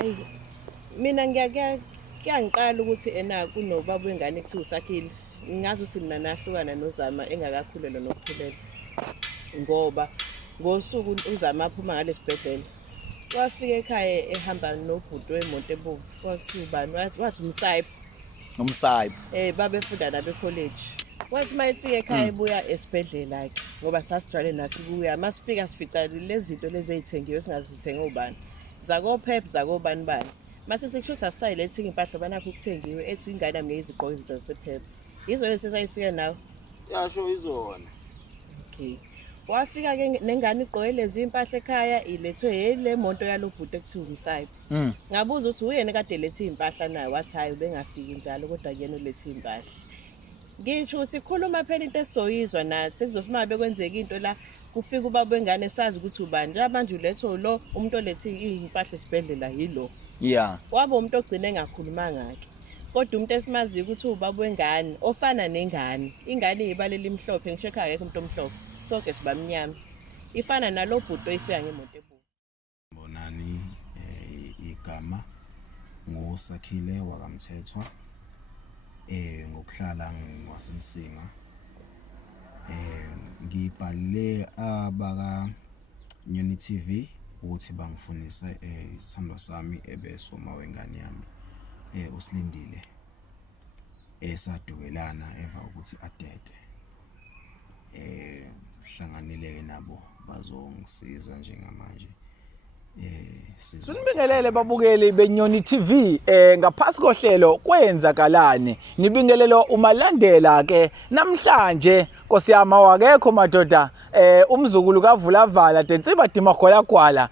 Ayi mina kuyangiqala ukuthi ena kunobaba wengane kuthiwa usakhile. Ngazi ukuthi mina nahlukana noZama engakakhulelwa nokukhulela. Ngoba ngosuku uZama aphuma ngalesibhedlela. Wafika ekhaya ehamba nobhuti wemoto ebomvu. Kwathi ubani wathi Umsayipho. Babefunda nabe college. Wathi mayifika ekhaya ebuya esibhedlela ke ngoba sasigcwale nathi kuya. Masifika sifica lezi zinto lezi ezithengiwe singazithenge ubani. ZakoPep zakobani bani. Mase sikushuthi asisayilethe impahla banakho ukuthengiwe ethi ingane yami ngiyizigqoka izinto zasePep. Yizo lezi sayifika nawe. Yasho izona. Okay. Wafika ke nengane igqoke lezi impahla ekhaya ilethwe le monto yalobhuti ekuthiwa umsayipho. Ngabuza ukuthi uyena kade lethe impahla naye wathi hayi ubengafiki njalo kodwa kuyena ulethe impahla. Ngisho ukuthi khuluma phela into esoyizwa nathi sekuzosimama bekwenzeka into la kufika ubaba wengane sazi ukuthi ubani manje uletho lo umuntu olethe impahla esibhedlela yilo. Yeah. Waba umuntu ogcina engakhuluma ngakhe. Kodwa umuntu esimaziyo ukuthi ubaba wengane ofana nengane. Ingane iyibalela imhlophe ngisho ekhaya akekho umuntu omhlophe. Sonke sibamnyama. Ifana nalobhuti oyifika ngemoto ebomvu. Bonani igama nguSakhile wakamthethwa. Ngokuhlala ngwasemsinga. Ngibhalile abaka Nyoni TV ukuthi bangifunisa isithando sami ebesoma wengane yami uSilindile esadukelana eva ukuthi adede. Sihlanganele nabo bazongisiza njengamanje. Sinibingelele babukeli beNyoni TV ngaphasi kohlelo kwenzakalani nibingelelo umalandela ke namhlanje Nkosi yami wakekho madoda umzukulu kaVulavala Detsiba Dimagwalagwala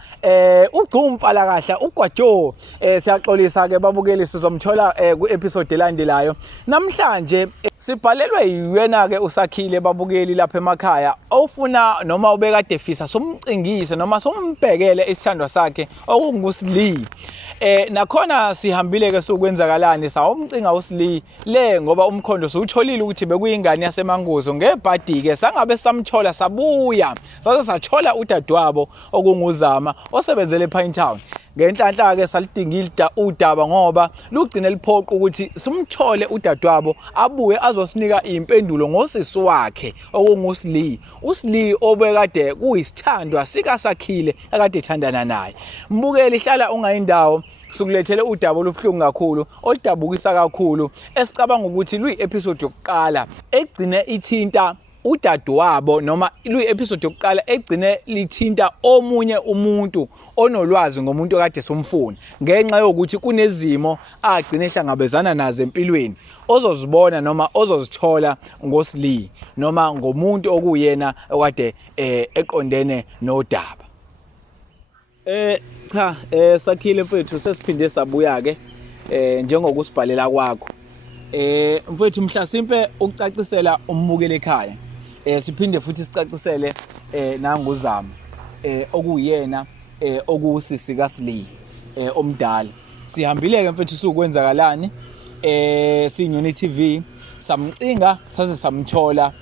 ugcumfala kahla uGwajo siyaxolisa ke babukeli sizomthola ku-episode elandelayo namhlanje sibhalelwe yiwena ke uSakhile babukeli lapha emakhaya ofuna noma ubekade efisa somcingise noma sombhekele isithandwa sakhe okunguSli nakhona sihambile ke sokwenzakalani sawumcinga uSli le ngoba umkhondo siwutholile ukuthi bekuyingane yaseManguzo ngebhadi ke sangabe samthola sabuya sase sathola udadewabo okunguzama osebenzele ePine Town ngenhlanhla ke salidingile udaba ngoba lugcine liphoqa ukuthi simthole udadewabo abuye azosinika impendulo ngosisi wakhe okunguSli uSli obekade kuyisithandwa sikaSakhile akade ethandana naye mbukeli ihlala ungayindawo sikulethele udaba olubhlungu kakhulu oludabukisa kakhulu esicabanga ukuthi luyi-episode yokuqala egcine ithinta udadewabo noma luyi-episode yokuqala egcine lithinta omunye umuntu onolwazi ngomuntu okade somfuna ngenxa yokuthi kunezimo agcine ehlangabezana nazo empilweni ozozibona noma ozozithola ngoSli noma ngomuntu okuyena okade eqondene nodaba. Cha Sakhile mfethu sesiphinde sabuya ke njengokusibhalela kwakho mfethu mhlasimpe ukucacisela umbukele ekhaya siphinde futhi sicacisele nanguzama okuyena okusisi kaSli omdala sihambile ke mfethu sukwenzakalani siNyoni TV samcinga sase samthola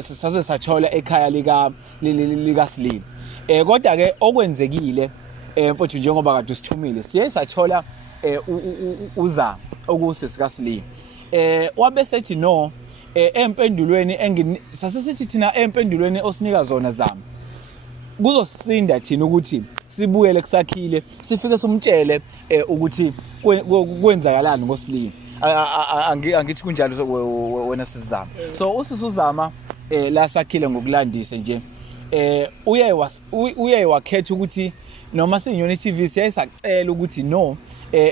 sase sathola ekhaya lika Sli kodwa ke okwenzekile mfethu njengoba kade usithumile siye sathola uZama okusisi kaSli wabe sethi no empendulweni sasesithi thina empendulweni osinika zona Zama kuzosinda thina ukuthi sibuyele kuSakhile sifike somtshele ukuthi kwenzakalani ngoSli angithi kunjalo wena sizama so usisi uZama la Sakhile ngokulandisa nje uye wakhetha ukuthi noma siNyoni TV siyayisacela ukuthi no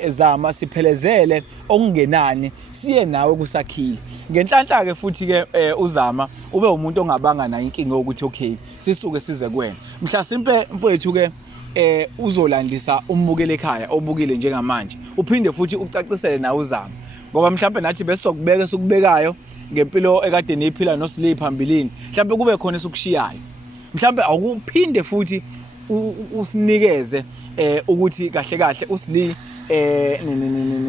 Zama siphelezele okungenani siye nawe kuSakhile ngenhlanhla ke futhi ke uZama ube umuntu ongabanga nayo inkinga ukuthi okay sisuke size kuwena mhlasimpe mfowethu ke uzolandisa umbukele ekhaya obukile njengamanje uphinde futhi ucacisele na uZama ngoba mhlawumbe nathi bese sokubeka sokubekayo ngempilo ekade niphila noSli phambilini mhlawumbe kube khona esukushiyayo mhlawumbe awukuphinde futhi usinikeze ukuthi kahle kahle uSli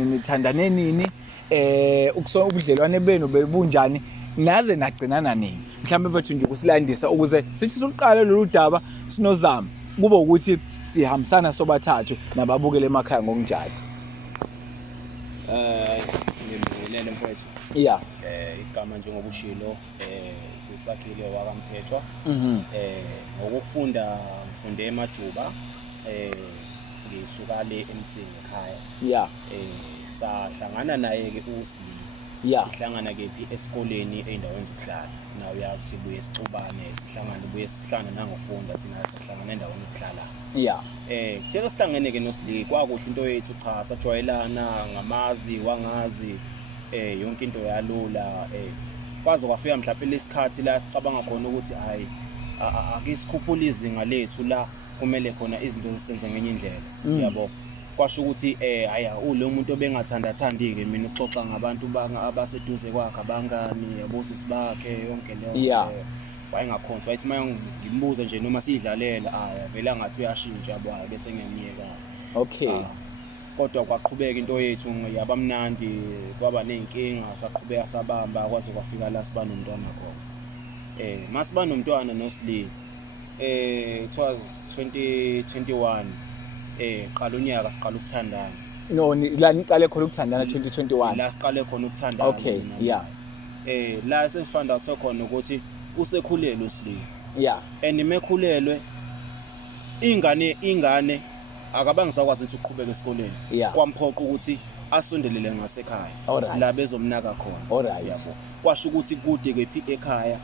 nithandane nini ubudlelwane benu bebunjani naze nagcinana nini mhlawumbe mfethu nje kusilandisa ukuze sithi siqale lolu daba sinoZama kube ukuthi sihambisana sobathathu nababukele emakhaya ngokunjalo. Ngibingelele mfowethu. Yeah. Igama njengoba ushilo usakhile wakamthethwa. Ngokufunda ngifunde eMajuba. Ngisuka le eMsingi ekhaya. Yeah. Sahlangana naye ke uSli. Yeah. Sihlangana kephi esikoleni eindaweni zokuhlala. Nawe uyazi sibuye esixubane sihlangana ubuye sihlangana nangofunda thina sihlangana endaweni yokuhlala. Yeah. Kuthe sihlangene ke noSli kwakuhle into yethu cha sajwayelana ngamazi wangazi yonke into yalula kwaze kwafika mhlawumbe lesikhathi la sicabanga khona ukuthi hayi akisikhuphula izinga lethu la kumele khona izinto zisenze ngenye indlela yabo kwasho ukuthi haya ule umuntu obengathandathandi ke mina uxoxa ngabantu abaseduze kwakhe abangani yabo sisibakhe yonke leyo wayengakhonza wayithi manje ngimbuza nje noma sidlalela vela ngathi uyashintsha yabo bese ngiyamiyeka. Okay. Kodwa kwaqhubeka into yethu yabamnandi kwaba nenkinga saqhubeka sabamba kwaze kwafika la siba nomntwana khona. Masiba nomntwana noSli it was 2021 qala unyaka siqala ukuthandana. No la niqale khona ukuthandana 2021. La siqale khona ukuthandana. Okay, yeah. La sengifunda ukuthi khona ukuthi usekhulelwe uSli. Yeah. And imekhulelwe ingane akabangisakwazi ukuthi uqhubeke esikoleni. Kwamphoqa ukuthi asondelele ngasekhaya la bezomnaka khona. Yabo. Kwasho ukuthi kude kephi ekhaya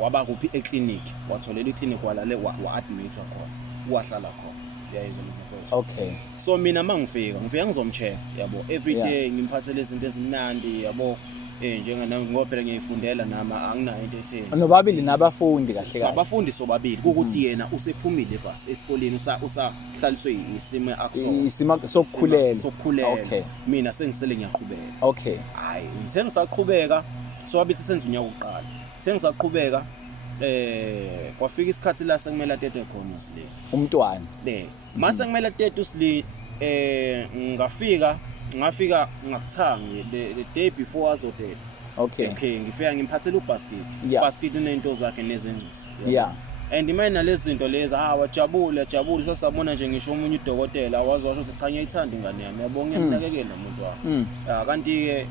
waba kuphi eclinic watholela iclinic walale wa-admitwa khona wahlala khona. Yayizwa mfowethu. Okay. So mina mangifika ngizomcheck yabo every day ngimphathele izinto ezimnandi yabo njengana ngoba phela ngiyifundela nama anginayo into etheni. Nobabili nabafundi kahle kahle. Abafundi sobabili ukuthi yena usephumile basi esikoleni usahlaliswe isimo akusona. Isimo sokukhulela. Okay. Mina sengisele ngiyaqhubeka. Okay. Hayi ngithe ngisaqhubeka so wabe sisenza unyaka oqala. Sengisaqhubeka kwafika isikhathi la sekumele atete khona uSli. Umntwana. Mase kumele atete uSli ngafika ngakuthangi the day before azoteta. Okay. Ngifika ngimphathela ubasket. Basket unento zakhe nezencusi. Yeah. And imina lezi zinto lezi wajabula sasabona nje ngisho umunye udokotela wazwasho sichanya ithanda ingane yami yabonga ngiyamnakekela umuntu wakhe. Kanti ke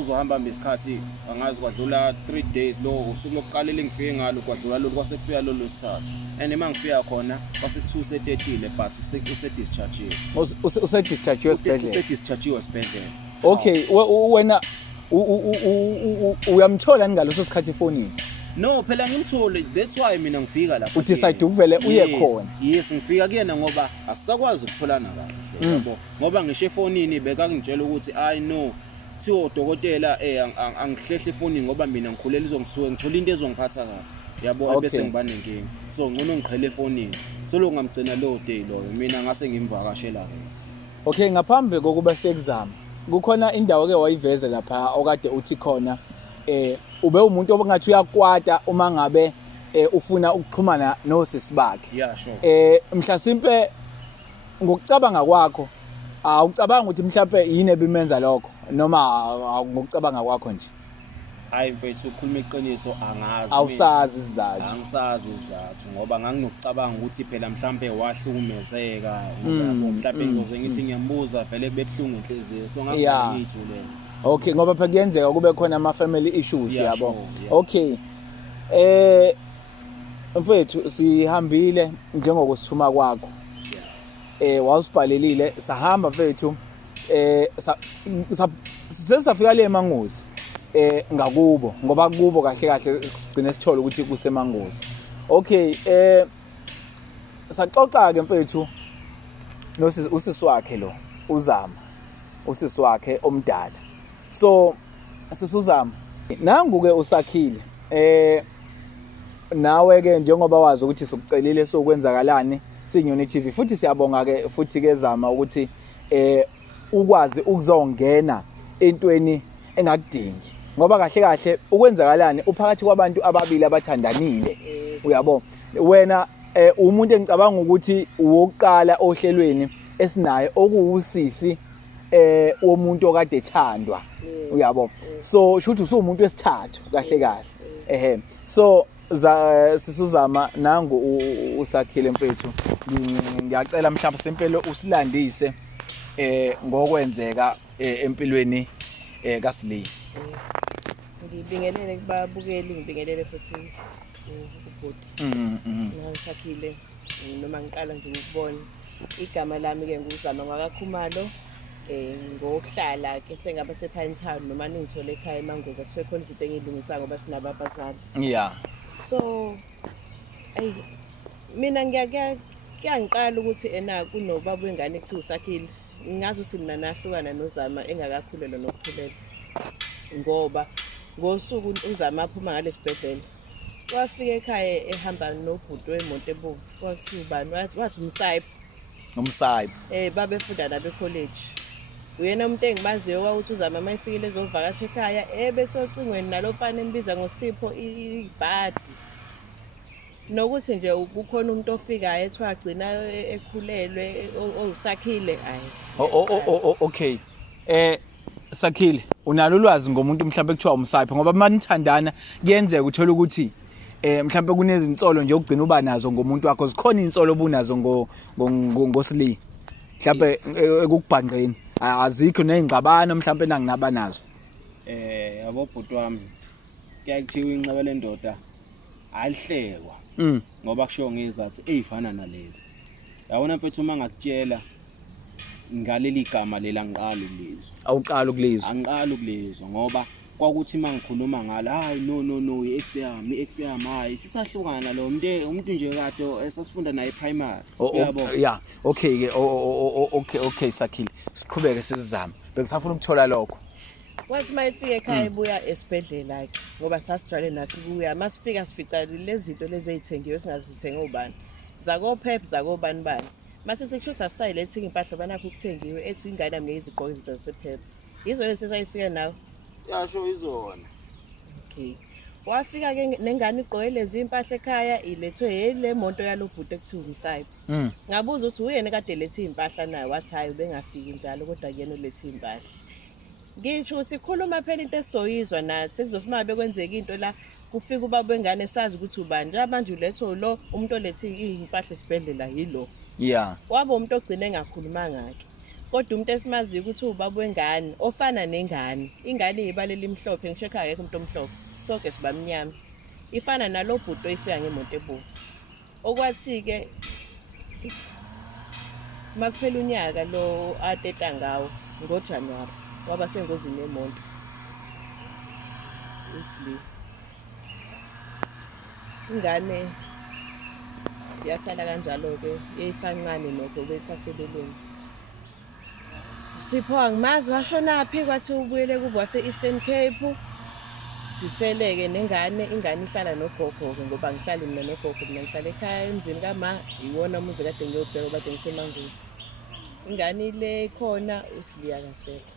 uzohamba ngesikhathi angazi kwadlula 3 days lo usuku lokuqalela ngifike ngalo kwadlula lo kwasekufika lo sithathu. And mangifika khona kwasekuthu setetile but use-discharge. Use-discharge esibhedlela. Use-discharge esibhedlela. Okay, wena uyamthola ngaloso sikhathi efonini? No phela ngimthole that's why mina ngifika lapha. Udecide ukuvele uye khona. Yes ngifika kuyena ngoba asisakwazi ukutholana kahle yabo. Ngoba ngisho efonini bekangitshela ukuthi I know thiwa udokotela angihlehle efonini ngoba mina ngikhulela izongisuka ngithola into ezongiphatha kahle yabo bese ngiba nenkinga. So ngcono ngiqhele efonini. So lo ngamgcina lo day lo mina ngase ngimvakashela ke. Okay, ngaphambi kokuba siyexam kukhona indawo ke wayiveze lapha okade uthi khona ube umuntu obungathi uyakwata uma ngabe ufuna ukuxhumana nosisi bakhe. Yeah, sure. Mhlasimpe ngokucabanga kwakho awucabanga ukuthi mhlawumbe yini ebimenza lokho noma ngokucabanga kwakho nje? Hayi mfethu ukhuluma iqiniso angazi. Awusazi izathu. Angisazi izathu ngoba nganginokucabanga ukuthi phela mhlawumbe wahlukumezeka ngoba mhlawumbe ngizoze ngithi ngiyambuza vele kubebhlungu inhliziyo so ngakho ngiyithulele. Okay, ngoba phela kuyenzeka kube khona ama family issues yabo. Okay. Mfethu sihambile njengokusithuma kwakho. Wawusibhalelile sahamba mfethu sesafika le eMangozi ngakubo ngoba kubo kahle kahle sigcine sithola ukuthi kuseMangozi. Okay, saxoxa ke mfethu usisi wakhe lo uZama usisi wakhe omdala. So sisuzama nangu ke usakhile nawe ke njengoba wazi ukuthi sokucelile sokwenzakalani siNyoni TV futhi siyabonga ke futhi ke Zama ukuthi ukwazi ukuzongena entweni engakudingi ngoba kahle kahle ukwenzakalani uphakathi kwabantu ababili abathandanile uyabona wena umuntu engicabanga ukuthi uwokuqala ohlelweni esinayo okuwusisi womuntu okade ethandwa uyabona so shuthi usumuntu wesithathu kahle kahle so sisuzama nangu usakhile mfethu. Ngiyacela mhlawumbe sempelo usilandise ngokwenzeka empilweni kaSileyi. Ngibingelele kubabukeli, ngibingelele futhi ubhuti. Ngisakhile noma ngiqala nje ukubona igama lami ke nguzama ngakakhumalo. Ngokuhlala ke sengaba sePinetown noma ningithole ekhaya eMangozi akusekhona izinto engilungisa ngoba sinababazali. Yeah. So mina ngiyangiqala ukuthi kunobaba wengane kuthiwa usakhile. Ngazi ukuthi mina nahlukana noZama engakakhulelwa nokukhulela. Ngoba ngosuku uZama aphuma ngalesibhedlela. Wafika ekhaya ehamba nobhuti wemonto ebovu. Kwathi ubani wathi Umsayipho. Babefunda nabe college. Uyena umuntu engimaziyo wawuthi uZama mayifikile ezovakasha ekhaya bese ocingweni nalofana embiza ngoSipho ibhadi. Nokuthi nje ukukhona umuntu ofikayo ethiwa agcina ekhulelwe osakhile Okay. Sakhile, unalo ulwazi ngomuntu mhlawumbe kuthiwa umsayipho ngoba manithandana kuyenzeka uthola ukuthi mhlawumbe kunezinsolo nje ukugcina uba nazo ngomuntu wakho. Zikhona insolo obunazo ngoSileyi. Mhlawumbe ekukubhanqeni. Azikho nezingqabano mhlawumbe nanginaba nazo. Yabo bhuti wami. Kuyakuthiwa inqaba lendoda alihlekwa. Ngoba kushiwo ngezathu ezifana nalezi. Yabona mfethu uma ngakutshela ngaleli gama lela ngiqala ukulizwa. Awuqala ukulizwa. Angiqala ukulizwa ngoba kwakuthi mangikhuluma ngalo hayi no i-ex yami hayi sisahlukana lo umuntu nje kade esasifunda naye primary. Uyabona? Yeah. Okay ke okay Sakhile. Siqhubeke sizizama. Bengisafuna ukuthola lokho. Wathi mayifika ekhaya ebuya esibhedlela ke ngoba sasijwayele nathi kuya masifika sifica lezi zinto lezi ezithengiwe singazithenga ubani. ZakoPep zakobani bani. Mase sikushuthi asisayilethe impahla banakho ukuthengiwe ethi ingane yami izigqoko izinto zasePep. Yizo lezi sayifika nawe. Yasho izona. Okay. Wafika ke nengane igqoke lezi impahla ekhaya ilethwe yile monto yalobhuti ekuthiwa uMsayipho. Ngabuza ukuthi uyena kade lethe impahla naye wathi hayi ubengafiki njalo kodwa kuyena ulethe impahla. Ngisho ukuthi khuluma phela into esoyizwa nathi sekuzothi mabe kwenzeka into la kufika ubaba wengane sazi ukuthi ubani manje uletho lo umuntu olethe impahla esibhedlela yilo. Yeah. Waba umuntu ogcina engakhuluma ngakhe. Kodwa umuntu esimaziyo ukuthi ubaba wengane ofana nengane. Ingane iyibalela imhlophe ngisho ekhaya akekho umuntu omhlophe. Sonke sibamnyama. Ifana nalobhuti oyifika ngemonto ebovu. Okwathi ke makuphela unyaka lo ateta ngawo ngoJanuary waba sengozini yemonto. Usileyi. Ingane yasala kanjalo ke eyisancane nokho besasebeleni. Sipho angimazi washona phi kwathi ubuyele kubo wase-Eastern Cape. Siseleke nengane ingane ihlala nogogo ngoba ngihlala mina nogogo mina ngihlala ekhaya emzini kaMa iwona umuzi kade ngiyobheka kade ngiseMangozi. Ingane ile khona uSileyi akasekho.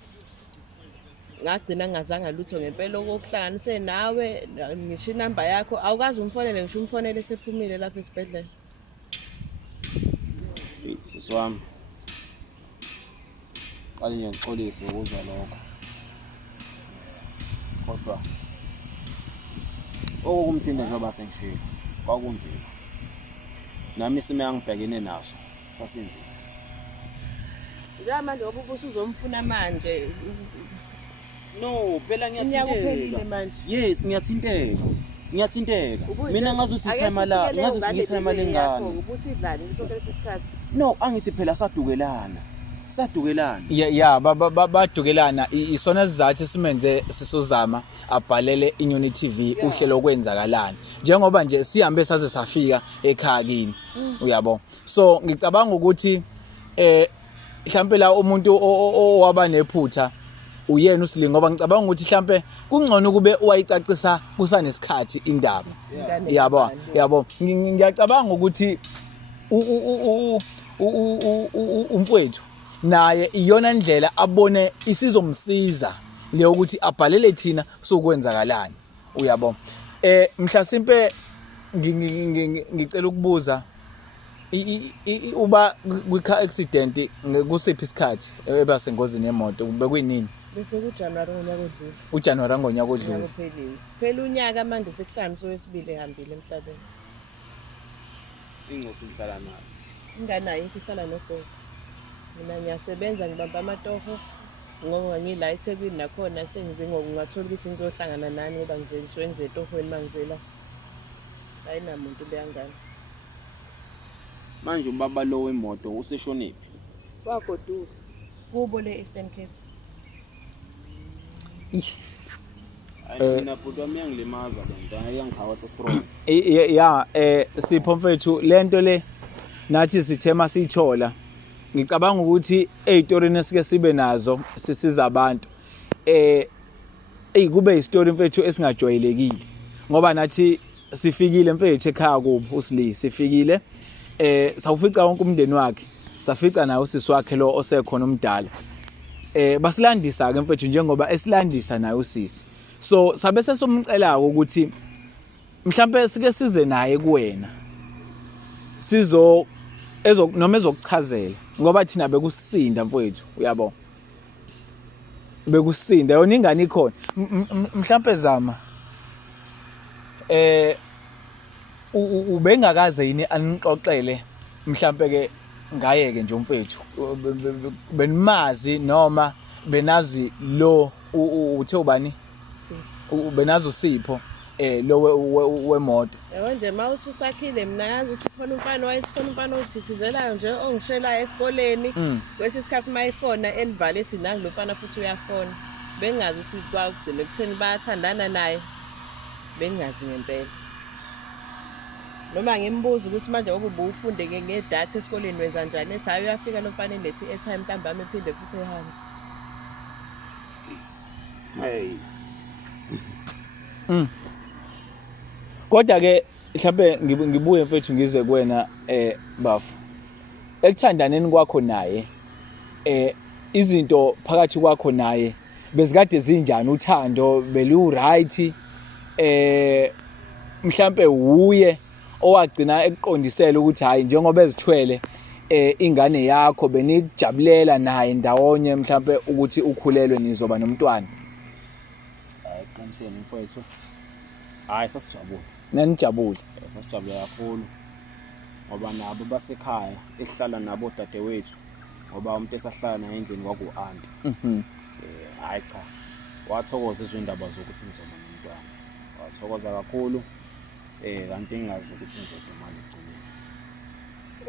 Ngagcina ngazange lutho ngempela okuhlanganise nawe ngisho inamba yakho awukazi umfonele ngisho umfonele sephumile lapha esibhedlela. Siswami. Qale nje ngixolise ukuzwa lokho. Kodwa okumthinda njengoba sengishilo kwakunzima. Nami isimo engibhekene naso sasenzima. Njalo manje ngoba usuzomfuna manje. No, phela ngiyathinteka. Yes, ngiyathinteka. Mina ngazuthi ithema la, ngazuthi ngithema lengane. Ubusidlani sonke lesikhathi. No, angithi phela sadukelana. Yeah, badukelana isona sizathu simenze sisozama abhalele iNyoni TV uhlelo okwenzakalana. Njengoba nje sihambe saze safika ekhaya kini. Uyabo. So ngicabanga ukuthi mhlambe la umuntu owaba nephutha uyena uSileyi ngoba ngicabanga ukuthi mhlambe kungcono kube wayicacisa kusanesikhathi indaba. Yabo. Ngiyacabanga ukuthi umfowethu naye iyona ndlela abone isizomsiza leyo ukuthi abhalele thina sokwenzakalani. Uyabo. Mhlasimpe ngicela ukubuza uba kwi-car accident kusiphi isikhathi ebasengozini yemoto kube kuyinini? bese kuJanuary ngonyaka odlule. uJanuary ngonyaka odlule. Ngiyakuphelile. Phela unyaka manje sekuhlanu sowesibili ehambile emhlabeni. Ingosi ngihlala nayo. Inganayo ihlala nogogo. Mina ngiyasebenza ngibamba amatoho. Ngoba ngila eThekwini nakhona sengize ngokungathola ukuthi ngizohlangana nani ngoba ngizwe ngizetohweni mangizela. Ayinamuntu beyangani. Manje ubaba lo wemoto useshoniphi? Kwagoduka. Kubo le Eastern Cape. Mina bhuti wami uyangilimaza lento, ayangihawatha strong. Ya Sipho mfethu lento le nathi sithema sithola. Ngicabanga ukuthi ezitorini esike sibe nazo sisiza abantu kube istory mfethu esingajwayelekile ngoba nathi sifikile mfethu ekhaya kubo uSli sifikile sawufica wonke umndeni wakhe safica naye usisi wakhe lo osekhona umdala basilandisa ke mfethu njengoba esilandisa naye usisi so sabe sesomcela ukuthi mhlambe sike size naye kuwena sizo noma ezokuchazela ngoba thina bekusinda mfowethu uyabo bekusinda yona ingane ikhona mhlambe zama ubengakaze yini anixoxele mhlambe ke ngaye ke nje umfowethu benimazi noma benazi lo uthe ubani benazi uSipho lo wemoto yabo nje mawususakhile mina yazi usikhona umfana wayesikhona umfana osisizelayo nje ongishelayo esikoleni kwesi sikhathi mayifona elivale sinangi lo mfana futhi uyafona bengazi usikwa ugcile kutheni bayathandana naye bengazi ngempela noma ngimbuza ukuthi manje ngoba ubufunde ngedatha esikoleni wenza njani ethi hayi uyafika lo mfana endethi airtime ntambama ephinde futhi ehambe Hey. Kodwa ke mhlawumbe ngibuye mfethu ngize kuwena bafu ekuthandaneni kwakho naye izinto phakathi kwakho naye bezikade zinjani uthando belu right mhlambe uye owagcina ekuqondisela ukuthi hayi njengoba ezithwele ingane yakho benijabulela naye ndawonye mhlambe ukuthi ukhulelwe nizoba nomntwana Hayi qinisweni mfowethu hayi sasijabule nanijabule sasijabule kakhulu ngoba nabo basekhaya esihlala nabo dadewethu ngoba umuntu esahlala naye endlini kwaku-aunt hayi cha wathokoza izindaba zokuthi ngizoba nomntwana wathokoza kakhulu kanti engazi ukuthi ngizoda imali egcineni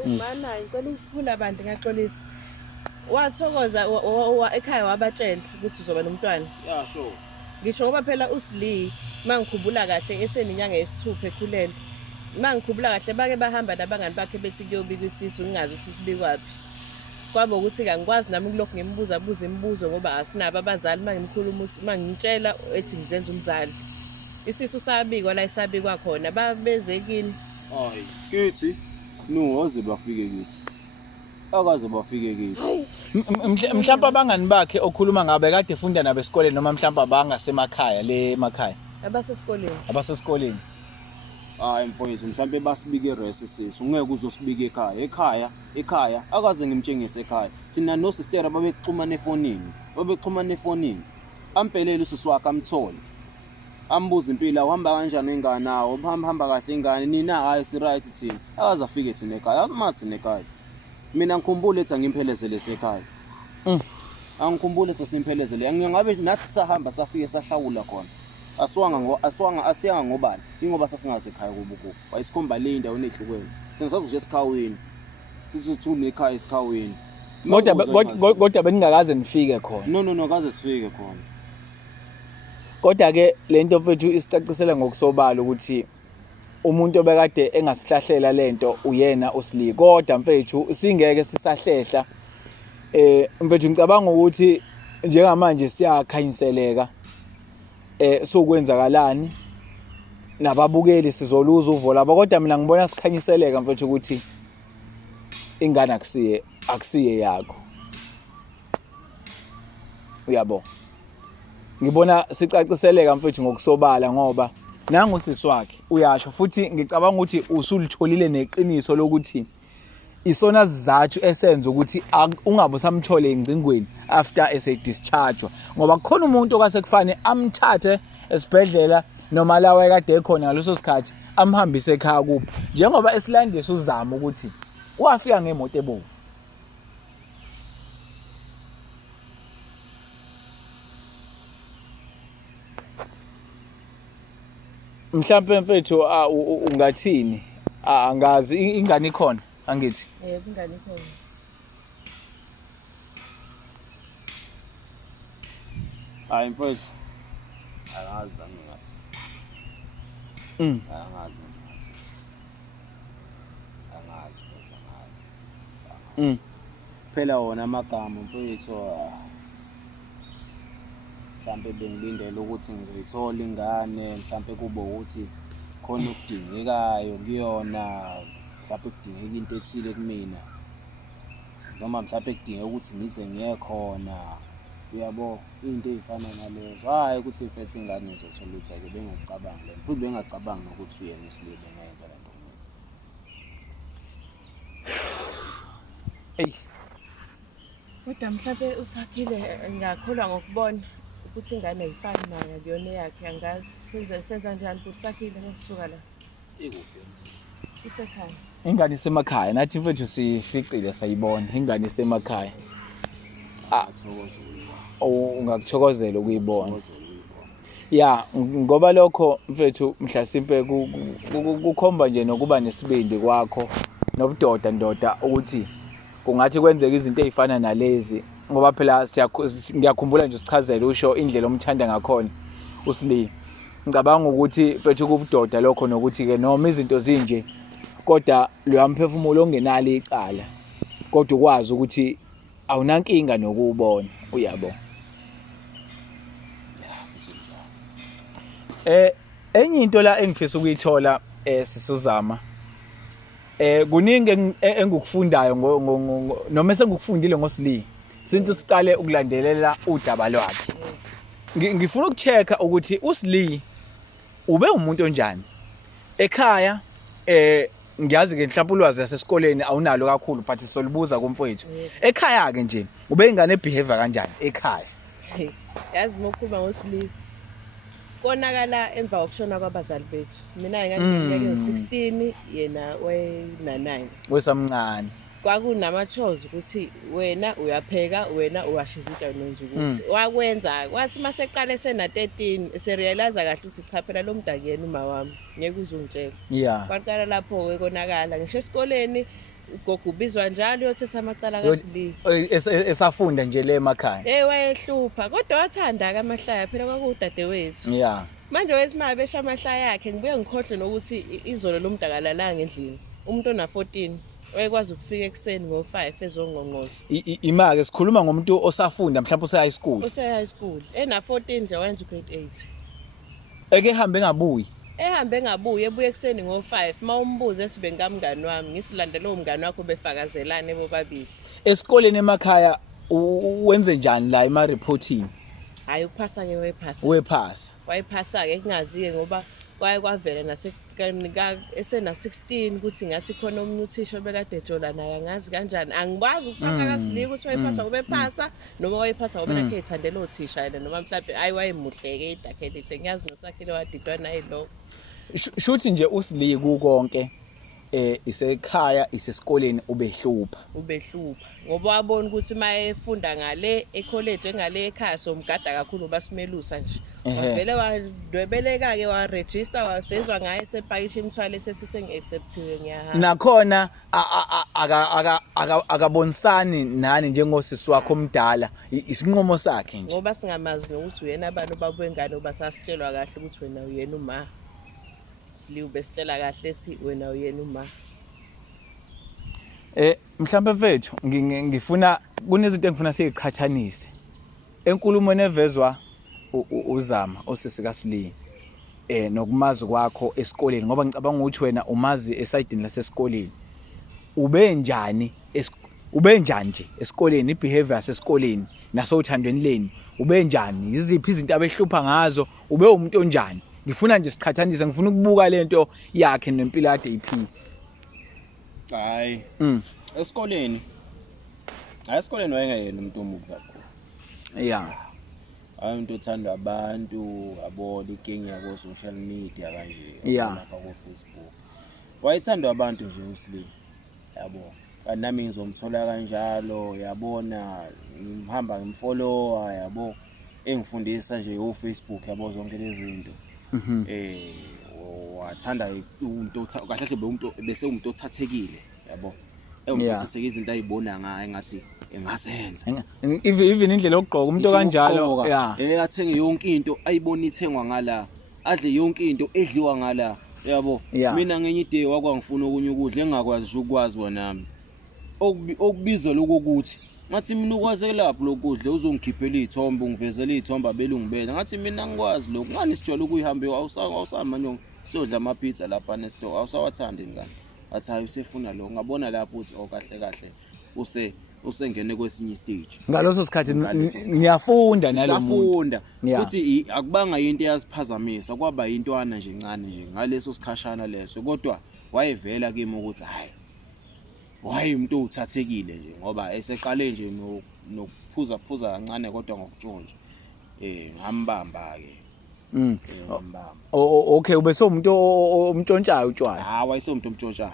umana ngicela ukuphula abantu ngaxolisa wathokoza ekhaya wabatshela ukuthi uzoba nomntwana yeah sure ngisho ngoba phela uSli mangikhumbula kahle eseninyanga yesithupha ekhulelwe mangikhumbula kahle bake bahamba nabangani bakhe bethi kuyobika isisu ngingazi sisibikwapi kwabo ukuthi ngangikwazi nami kulokho ngimbuza imibuzo ngoba asinabo abazali mangimkhuluma ukuthi mangitshela ethi ngizenza umzali isisu sabikwa la isabikwa khona babezekini hayi kithi nuhoze bafike kithi akaze bafike kithi mhlawumbe abangani bakhe okhuluma ngabe kade efunda nabo esikoleni noma mhlawumbe abangasemakhaya le emakhaya abasesikoleni hayi mfowethu mhlawumbe basibike resi sisu ngeke uzosibika ekhaya akaze ngimtshengise ekhaya thina no sister babexhumana efonini ampelele usisi wakhe amthole ambuza impilo uhamba kanjani ingane nawo hamba kahle ingane nina hayi si right thina akaze afike thina ekhaya asimathi nekhaya mina ngikhumbule ethi angimphelezele esekhaya angikhumbule ethi simphelezele ngingabe nathi sahamba safike sahlawula khona asiyanga ngobani ingoba sasingasekhaya kubukuku wayisikhomba le indawo enehlukweni sengisazi nje esikhawini sithi unekhaya esikhawini kodwa beningakaze nifike khona no kaze sifike khona kodwa ke lento mfethu isicacisela ngokusobala ukuthi umuntu obekade engasihlahlela lento uyena uSli kodwa mfethu singeke sisahlehla mfethu ngicabanga ukuthi njengamanje siyakhanyiseleka sokwenzakalani nababukeli sizoluza uvo laba kodwa mina ngibona sikhanyiseleka mfethu ukuthi ingane akusiye yakho uyabo ngibona sicaciseleka mfethu ngokusobala ngoba nangu sisi wakhe uyasho futhi ngicabanga ukuthi usulitholile neqiniso lokuthi isona sizathu esenza ukuthi ungabe usamthole engcingweni after ese-discharge ngoba kukhona umuntu okasekufane amthathe esibhedlela noma lawa ekade ekhona ngaleso sikhathi amhambise ekhaya kuphi njengoba esilandisa uzama ukuthi wafika ngemoto ebovu. Mhlawumbe mfethu ungathini angazi ingane ikhona angithi yebo ingane ikhona. Hayi mfethu angazi ngathi angazi phela wona amagama mfethu mhlambe bengilindele ukuthi ngizoyithola ingane mhlambe kube ukuthi khona okudingekayo kuyona mhlambe kudingeka into ethile kumina noma mhlambe kudingeka ukuthi ngize ngiye khona uyabo into ezifana nalezo hayi ukuthi mfethu ingane ngizothola ukuthi ake bengacabanga le futhi bengacabanga ukuthi uyena uSlibe ngayenza le nto. Ey Kodwa mhlawumbe usakhile ngiyakholwa ngokubona ukuthi ingane ayifani nayo akuyona yakhe angazi senza njani ukuthi sakhile ngokusuka la Ikuphi isekhaya. ingane isemakhaya nathi mfethu sificile sayibona ingane isemakhaya. athokoza Ungakuthokozela ukuyibona. Ya ngoba lokho mfethu mhlasimpe kukhomba nje nokuba nesibindi kwakho nobudoda ndoda ukuthi kungathi kwenzeka izinto ezifana nalezi ngoba phela ngiyakhumbula nje sichazela usho indlela omthanda ngakhona uSlibe. Ngicabanga ukuthi mfethu kubudoda lokho nokuthi ke noma izinto zinje kodwa luyamphefumulo ongenalo icala kodwa ukwazi ukuthi awunankinga nokubona uyabo. Enye into la engifisa ukuyithola sisuzama kuningi engikufundayo noma sengikufundile ngoSlibe since siqale ukulandelela udaba lwakhe. Ngifuna ukuchecka ukuthi uSlibe ube umuntu onjani ekhaya. Ngiyazi ke mhlawumbe ulwazi lasesikoleni awunalo kakhulu but sizolibuza kumfowethu. Ekhaya ke nje ube ingane behavior kanjani ekhaya? Yazi mokuba ngoSlibe konakala emva kokushona kwabazali bethu. Mina ngineminyaka 16 yena wayena9. Wesamncane. Kwakunama-chores ukuthi wena uyapheka wena uwashiza intshanonzi ukuthi wakwenza kwathi mase eqala esena13 eserealize kahle ukuthi cha phela lo muntu akuyena uma wami ngeke uzongitshela. Yeah. Kwaqala lapho ke konakala ngisho esikoleni ugogo ubizwa njalo uyothetha amacala kaSlibe. Esafunda nje le emakhaya. Wayehlupha kodwa wathanda kamahlaya phela kwakudade wethu. Yeah. Manje wesimaye besha amahlaya yakhe ngibuye ngikhohle nokuthi izolo lo muntu akalalanga endlini. Umuntu ona 14 wayekwazi ukufika ekseni ngo5 ezongqonqoza. Imake sikhuluma ngomuntu osafunda mhlawumbe use-high school. Use-high school ena14 nje wenza ugrade 8. Eke hambe ngabuyi. Ehambe ngabuye ebuye ekseni ngo5 mawumbuze sibe ngamngani wami ngisilandele umngani wakho befakazelane bobabili. Esikoleni emakhaya wenze njani la ema reporting? Hayi ukuphasa ke Wephasa. Wayephasa ke kungaziye ngoba kwavela esena 16 ukuthi ngathi khona omunye uthisha bekade ejola naye angazi kanjani angibazi ukuphatha kaSlibe ukuthi wayephasa ngoba ephasa noma wayephasa ngoba nakhe ethandela othisha yena noma mhlawumbe wayemuhleke idakhe lihle ngiyazi nosakhile wadidwa naye lo. Shuthi nje uSlibe kukonke isekhaya isesikoleni ubehlupha ngoba wabona ukuthi mayefunda ngale ecollege engale ekhaya somgada kakhulu basimelusa nje wavele wadwebeleka ke waregister wasezwa ngaye sepakisha imthwalo sesisenge-acceptiwe ngiyahamba nakhona akabonisani nani njengosisi wakho omdala isinqumo sakhe nje ngoba singamazi nokuthi uyena abantu babuye ngane oba sasitshelwa kahle ukuthi wena uyena uma Slibe besitshela kahle si wena uyena uma. Mhlawumbe mfethu ngifuna kunezinto engifuna siziqhathanise. Enkulumo nevezwa uzama osisi kaSlibe nokumazi kwakho esikoleni ngoba ngicabanga ukuthi wena umazi esayidini lasesikoleni. Ube njani nje esikoleni ibehavior yasesikoleni nasothandweni leni ube njani iziphi izinto abehlupha ngazo ube umuntu onjani? Ngifuna nje siqhathanise ngifuna ukubuka lento yakhe nempilo yakhe iphila. Hayi. Esikoleni wayengeyena umuntu omubi kakhulu. Yeah. Hayi umuntu othanda abantu, yabo likinga yabo social media kanje, Yeah. lapha ku Facebook. Wayethandwa abantu nje uSlim. Yabo. Kanti nami ngizomthola kanjalo, yabona ngihamba ngimfollowa, yabo engifundisa nje u Facebook yabo zonke lezi zinto. Wathanda umuntu kahle hle umuntu bese umuntu othathekile, yabo. Umuntu othathekile izinto ayibona ngaye ngathi engasenza. Even indlela yokugqoka umuntu kanjalo, yeah. Athenge yonke into ayibona ithengwa ngala, adle yonke into edliwa ngala, yabo. Mina ngenye ide wakwangifuna okunye ukudla engakwazi ukwazi wanami. Okubiza lokuthi ngathi mina ukwazi lapho lokudla uzongikhiphela izithombe ungivezela izithombe abelungibela ngathi mina ngikwazi lokho ngani sijwala ukuyihambe awusamanyong siyodla ama pizza lapha nesto awusawathandi ngani athi hayi usefuna lo ngabona lapho uthi okahle usengene kwesinye stage ngaloso sikhathi ngiyafunda nalofunda futhi akubanga into eyasiphazamisa kwaba intwana nje ncane nje ngaleso sikhashana leso kodwa wayevela kimi ukuthi hayi waye umuntu uthathekile nje ngoba eseqale nje nokuphuza kancane kodwa ngokutshontsha ngambamba ke ngambamba okay ube somuntu omntshontshayo utshwala wayesomuntu omntshontshayo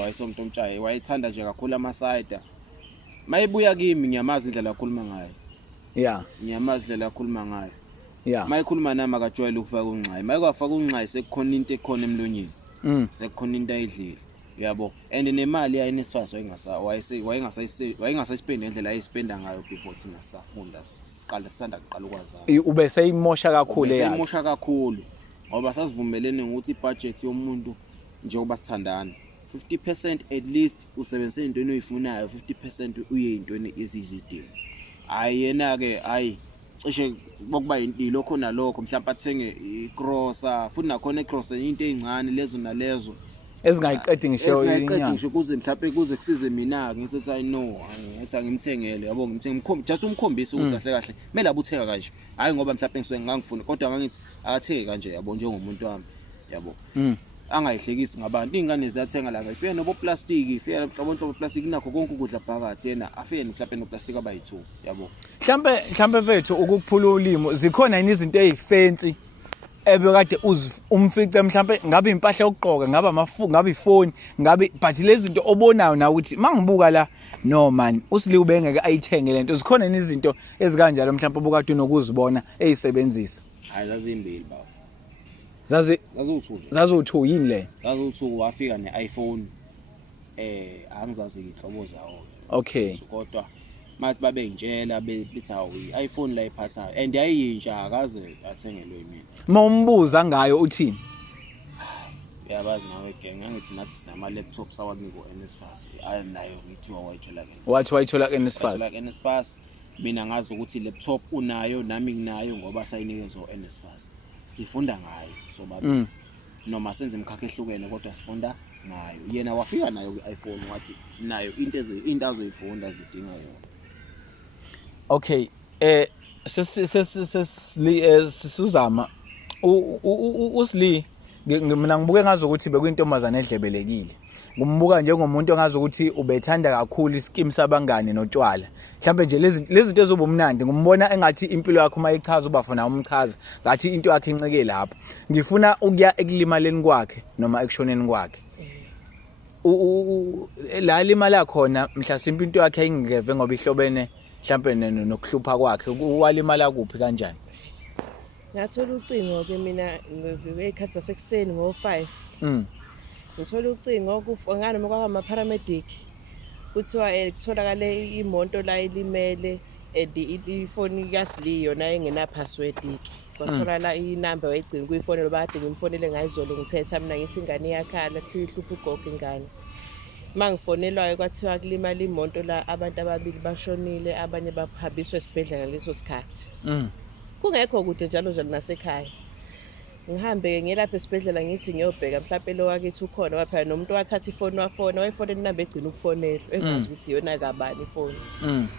wayesomuntu omntshontshayo wayethanda nje kakhulu ama-cider mayibuya kimi ngiyamazi indlela akhuluma ngayo ngiyamazi indlela akhuluma ngayo mayikhuluma nami akajwayele ukufaka unxayi mayikwafaka unxayi sekukhona into ekhona emlonyeni sekukhona into ayidlile yabo and nemali yayinesifas wayengasayispendi ngendlela ayispenda ngayo before thina sisafunda sisanda kuqala ukwazana ube seyimosha kakhulu seyimosha kakhulu ngoba sasivumelene ukuthi ibudget yomuntu njengoba sithandana 50% at least usebenzise into oyifunayo 50% uye intweni ezizidingo hayi yena ke hayi cishe bokuba impilo khona lokho mhlawumbe athenge icrosser futhi nakhona icrosser into ezincane lezo nalezo ezingayiqedi ngisho kuze mhlawumbe kuze kusize mina ngithi I know ngathi ngimthengele yabo just umkhombisa ukuthi kahle kumele abuthenga kanje hayi ngoba mhlawumbe ngisuke ngangifuna kodwa ngangithi akatheke kanje yabo njengomuntu wami yabo angayihlekisi ngabantu ingane ziyathenga la ifike nobo plastic ifike abantu plastic nakho konke ukudla phakathi yena afike mhlawumbe no plastic abayi2 yabo mhlawumbe mfethu ukuphula ulimo zikhona yini izinto ezifensi ebekade umfice mhlawumbe ngabe impahla yokugqoka ngabe amafu ngabe ifoni ngabe but lezi zinto obonayo na ukuthi mangibuka la no man uSli ubengeke ayithenge lento zikhona yini izinto ezikanjalo mhlawumbe obukade unokuzibona ezisebenzisa hayi zazimbili baba zazu2 yini le zazu2 wafika ne-iPhone angizazi inhlobo zawo okay kodwa mathi babe ngitshela bethi hawu i-iPhone la iphathayo and ayiyintsha akaze athengelwe yimi mombuza ngayo uthini yabazi nawe gang ngithi nathi sinama laptops awanikho NSFAS ayinayo ngithiwa wayithola NSFAS mina ngazi ukuthi laptop unayo nami nginayo ngoba sayinikezwe NSFAS sifunda ngayo sobabili noma senze imkhakha ehlukene kodwa sifunda ngayo yena wafika nayo ku-iPhone wathi nayo into azoyifunda zidinga yona okay sesizama uSli mina ngibuke ngazi ukuthi bekuyintombazana edlebelekile ngumbuka njengomuntu ongazi ukuthi ubethanda kakhulu iskim sabangane notshwala mhlambe nje lezi zinto ezobumnandi ngumbona engathi impilo yakho mayichaza ubafuna umchaza ngathi into yakhe inceke lapho ngifuna ukuya ekulimaleni kwakhe noma ekushoneni kwakhe la limala khona mhlasimpe into yakhe ayingeve ngoba ihlobene mhlambe nokuhlupha kwakhe walimala kuphi kanjani ngathola ucingo ke mina ngekhathi sasekuseni ngo5 ngithola ucingo ngane ngokwama paramedic kuthiwa kutholakale imoto la ilimele ifoni kaSli yona engena password iki kwathola la inamba wayigcina kuyifonela bade ngimfonele ngayizolo ngithetha mina ngithi ingane yakhala kuthiwa ihlupha ugogo ingane mangifonelwayo kwathiwa kulimala imoto la abantu ababili bashonile abanye baphambiswe esibhedlela ngaleso sikhathi kungekho kude njalo nasekhaya ngihambe ngiyelapha esibhedlela ngithi ngiyobheka mhlawumbe lo wakithi ukhona waphela nomuntu wathatha ifoni wayefona inamba egcina ukufonela engazi ukuthi yona kabani ifoni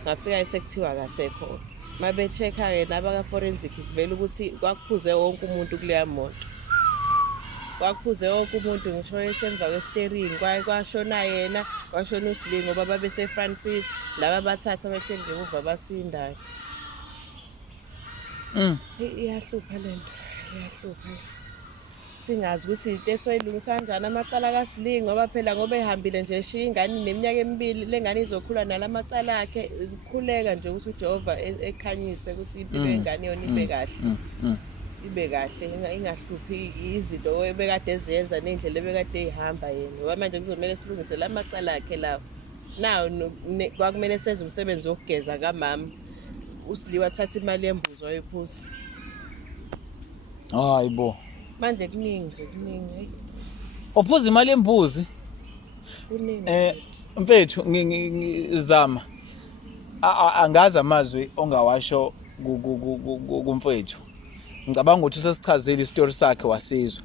ngafika esekuthiwa akasekho mabe check-a ke nabaka forensic kuvela ukuthi kwakuphuze wonke umuntu kuleya moto kwakuphuze wonke umuntu ngisho esemva kwesteering kwashona yena washona uSli ngoba babese Francis laba bathatha abahleli ngemuva basindayo. Iyahlupha lento, iyahlupha. Singazi ukuthi into esoyilungisa kanjani amacala kaSli ngoba phela ngoba ehambile nje eshiya ingane neminyaka emibili lengane izokhula nalamacala akhe ukukhuleka nje ukuthi uJehova ekhanyise ukuthi impilo yengane yona ibe kahle. Ibe kahle ingahluphi izinto ebekade ezenza nendlela ebekade ehamba yena ngoba manje kuzomela silungise lamacala akhe lawo. Nawo kwakumele senze umsebenzi wokugeza kaMama. uSli wathatha imali yembuzo wayiphuza. Hayibo. Manje kuningi nje kuningi. Uphuza imali yembuzi? Kuningi. Mfethu ngizama. Angazi amazwi ongawasho kumfethu. Ngicabanga ukuthi usesichazile istory sakhe wasizwa.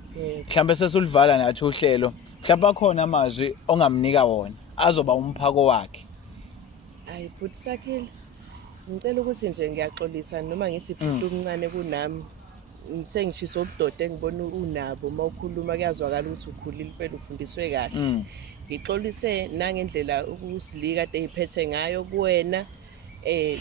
Mhlambe sesiluvala nathi uhlelo. Mhlawumbe akhona amazwi ongamnika wona azoba umphako wakhe. Hayi futhi Sakhile. Ngicela ukuthi nje ngiyaxolisa noma ngithi ibhuti omncane kunami. Sengishiso ubudoda engibona unabo mawukhuluma kuyazwakala ukuthi ukhulile impela ufundiswe kahle. Ngixolise nangendlela uSli kade eyiphethe ngayo kuwena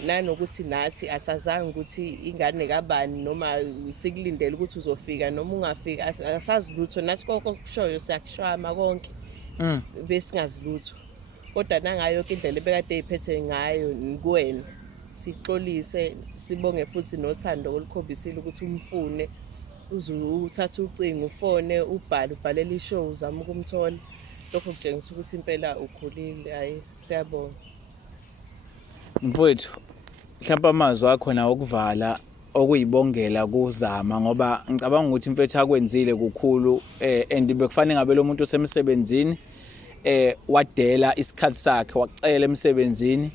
nanokuthi nathi asazange ukuthi ingane kabani noma sikulindele ukuthi uzofika noma ungafika asazi lutho nathi konke kushoyo siyakushwama konke besingazi lutho kodwa nangayo yonke indlela ebekade eyiphethe ngayo kuwena sixolise sibonge futhi nothando olikhombisile ukuthi umfune uzuthatha ucingo ufone ubhalele ishow uzama ukumthola lokho kutshengisa ukuthi impela ukhulile hayi siyabonga. Mfowethu mhlawumbe amazwi akho nawo okuvala okuyibongela kuzama ngoba ngicabanga ukuthi mfethu akwenzile kukhulu and bekufanele ngabe lo muntu osemsebenzini wadela isikhathi sakhe wacela emsebenzini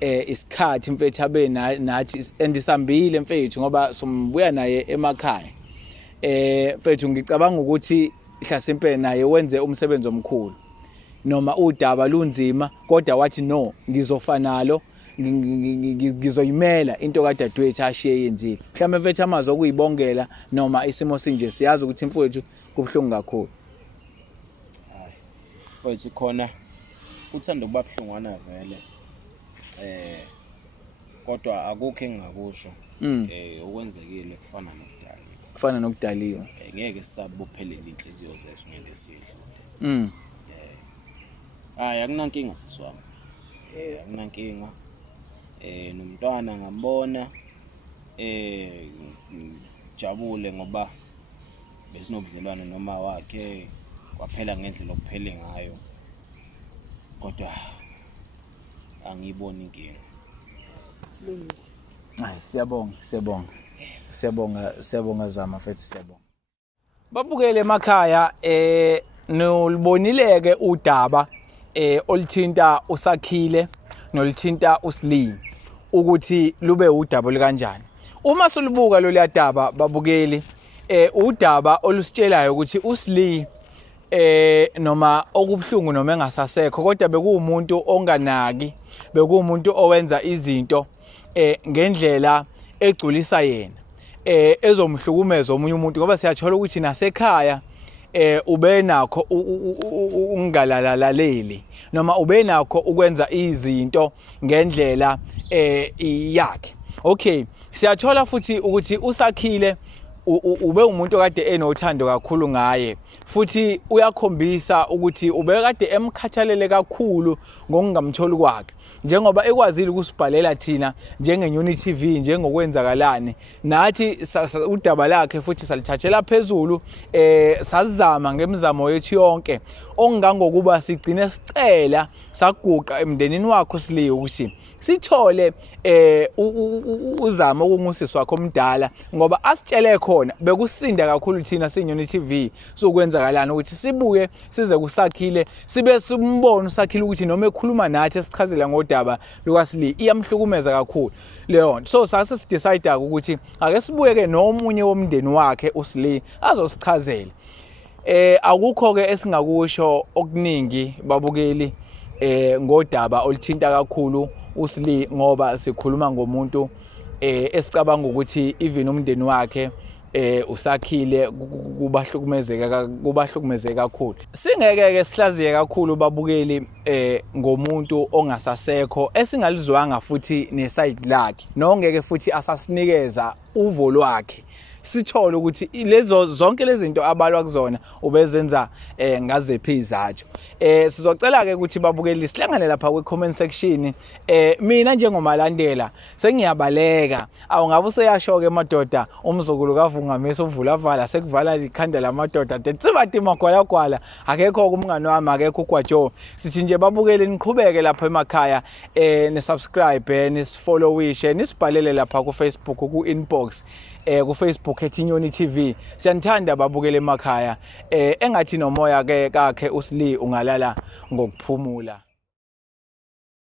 isikhathi mfethu abe nathi andisambile mfethu ngoba sombuya naye emakhaya mfethu ngicabanga ukuthi hlasimpe naye wenze umsebenzi omkhulu noma udaba lunzima kodwa wathi no ngizofanalo ngizoyimela into kadadewethu ashiye yenzile mhlawumbe mfethu amazwi okuyibongela noma isimo sinje siyazi ukuthi mfowethu kubhlungu kakhulu. Hayi mfowethu khona uthanda ukuba buhlungwana vele kodwa akukho engingakusho okwenzekile kufana nokudaliwa ngeke sisabophelele inhliziyo zethu ngelesihlo hayi akunankinga siswami akunankinga nomntwana ngambona jabule ngoba besinobudlelwano noma wakhe kwaphela ngendlela okuphele ngayo kodwa angiyiboni inkinga. Hayi siyabonga Zama mfethu siyabonga. Babukele emakhaya nolibonileke udaba olithinta uSakhile nolithinta uSli ukuthi lube udaba likanjani. Uma solubuka lo liyadaba babukeli udaba olusitshelayo ukuthi uSli noma okubhlungu noma engasasekho kodwa bekuwumuntu onganaki bekuwumuntu owenza izinto ngendlela egculisa yena ezomhlukumeza omunye umuntu ngoba siyathola ukuthi nasekhaya ube nakho ungalalaleli noma ube nakho ukwenza izinto ngendlela yakhe. Okay, siyathola futhi ukuthi uSakhile ube umuntu kade enothando kakhulu ngaye futhi uyakhombisa ukuthi ube kade emkhathalele kakhulu ngokungamtholi kwakhe njengoba ekwazile ukusibhalela thina njengeNyoni TV njengokwenzakalani nathi udaba lakhe futhi salithathela phezulu sazama ngemizamo yethu yonke ongangokuba sigcine sicela saguqa emndenini wakho uSli ukuthi sithole uzama ukungusisi wakho omdala ngoba asitshele khona bekusinda kakhulu thina siNyoni TV sokwenzakalana ukuthi sibuye size kuSakhile sibe simbone uSakhile ukuthi noma ekhuluma nathi esichazela ngodaba lukaSli iyamhlukumeza kakhulu leyo so sase sidecide ukuthi ake sibuye nomunye womndeni wakhe uSli azosichazela akukho ke esingakusho okuningi babukeli ngodaba olithinta kakhulu uSli ngoba sikhuluma ngomuntu esicabanga ukuthi even umndeni wakhe usakhile kubahlukumezeka kakhulu. Singeke ke sihlaziye kakhulu babukeli ngomuntu ongasasekho esingalizwanga futhi neside lakhe nongeke futhi asasinikeza uvo lwakhe. Sithole ukuthi lezo zonke lezi zinto abalwa kuzona ubezenza ngazephi izathu. Sizocela ke ukuthi babukeli sihlangane lapha kwi-comment section. Mina njengomalandela sengiyabaleka awungabe useyasho ke madoda umzukulu kaVungamisi uvulavala sekuvala ikhanda lamadoda detsibathi magwalagwala akekho kumngani wami akekho uGwajo. Sithi nje babukeli niqhubeke lapha emakhaya ni-subscribe nisifollowishe nisibhalele lapha ku Facebook ku inbox ku Facebook eTinyoni TV. Siyanthanda babukele emakhaya engathi nomoya ke kakhe uSli ungalala ngokuphumula.